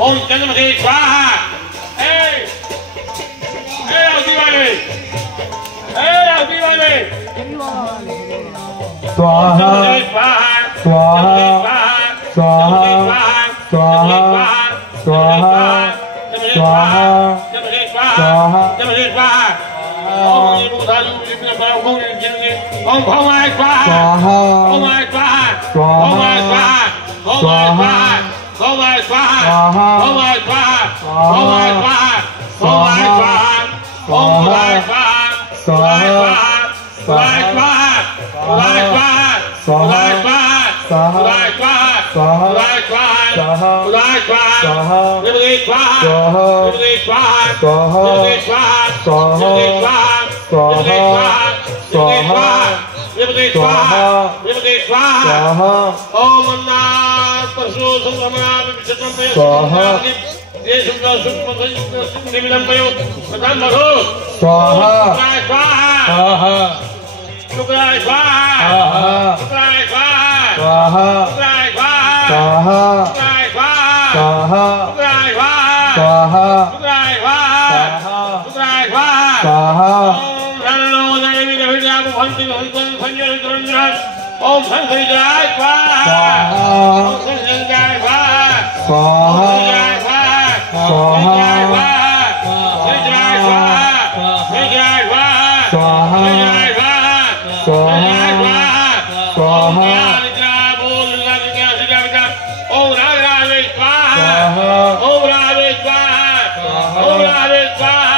Om Chandramati Swaha. Hey! Hey, Avdivale! Hey, Avdivale! Swaha. Swaha. Swaha. Swaha. Swaha. Swaha. Swaha. Om Bhamaya Swaha. Om Bhamaya Swaha. Om Bhamaya Swaha. Om Bhamaya Swaha. Om Swaha, Om Swaha, Om Swaha, Om Swaha, Om Swaha, Om Shankari Jai Swaha. Om Shankari Jai Swaha. Swaha. Swaha. Jai Swaha. Jai Swaha. Swaha. Jai Swaha. Swaha. Swaha. Om Radha Swaha. Om Radha Swaha. Om Radha Swaha. Om Radha Swaha.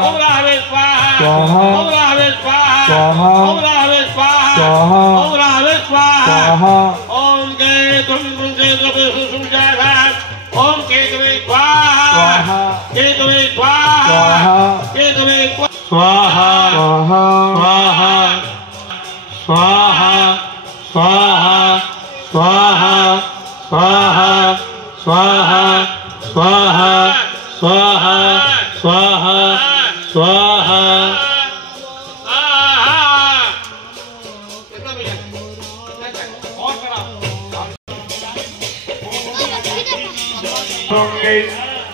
Om Radha Swaha. Om Radha Swaha. Om Radha Swaha. Om Radha Swaha. Om Ketave Swaha. Om Ketave Swaha. Ketave Swaha. Ketave Swaha. Swaha. Swaha. Swaha. Swaha. Swaha. Swaha. Swaha. Swaha. Swaha.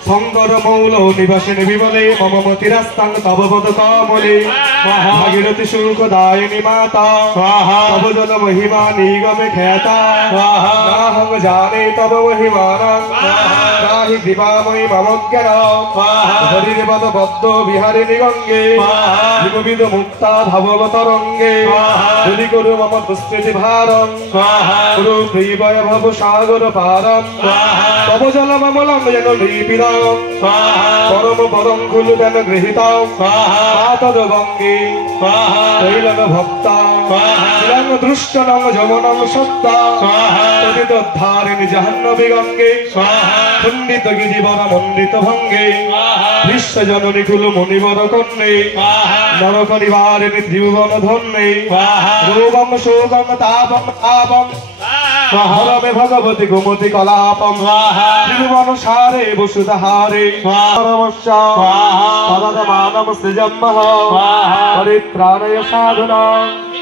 Shankar মৌল নিবাসিনী বিমলে মম মতিরাস্তাং তব পদ কমলে ভাগীরথী শুল্ক দায়িনী মাতা তব জল মহিমা নিগমে খ্যাতা নাহং জানে তব মহিমানং রাহি দিবাময়ী মম জ্ঞান হরির পদ পদ্ম বিহারিণী গঙ্গে বিবিধ মুক্তা ধবল তরঙ্গে যদি করু মম দুষ্কৃতি ভারং গুরু প্রিয় ভব সাগর পারম তব জল মমলং যেন লিপিদং পরম পরম খুলু যেন গৃহীতং তদ গঙ্গে তৈলং ভক্তা শিলং দৃষ্টনং যমনং সত্তা তদিতোদ্ধারিণী জাহ্নবী গঙ্গে খণ্ডিত জীবন মণ্ডিত ভঙ্গে বিশ্বজননী কুল মুনিবর কন্যে নরক নিবারিণী ত্রিভুবন ধন্যে রোগং শোকং তাপং আপং হরমে ভগবতী গোমতী কলাপম ত্রিভুবন সারে বসুধারে মানব সৃজম পরিত্রাণয় সাধনা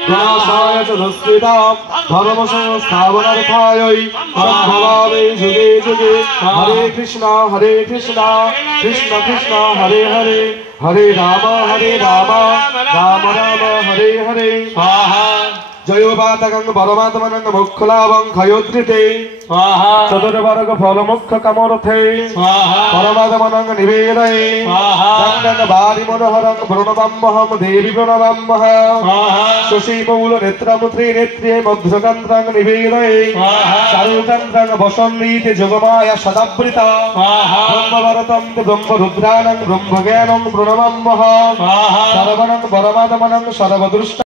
বিনাশায় চ দুষ্কৃতাম ধর্ম সংস্থাপনার্থায় সম্ভবামে যুগে যুগে হরে কৃষ্ণ কৃষ্ণ কৃষ্ণ হরে হরে হরে রাম রাম রাম হরে হরে জয়োপাতকং পরমাত্মনং মোক্ষলাভং ক্ষয়োদ্রিতে চতুর্বর্গ ফলমোক্ষ কামরথে পরমাত্মনং নিবেদয়ে দণ্ডং বারি মনোহরং প্রণবাম্যহং দেবী প্রণবাম্যহং শশীমৌল নেত্রং ত্রিনেত্রে মধ্যকান্ত্রং নিবেদয়ে চারুকান্ত্রং বসন্নীতে যোগমায়া সদাবৃতা ব্রহ্মভরতং ব্রহ্মরুদ্রাণং ব্রহ্মজ্ঞানং প্রণবাম্যহং সর্বণং পরমাত্মনং সর্বদৃষ্ট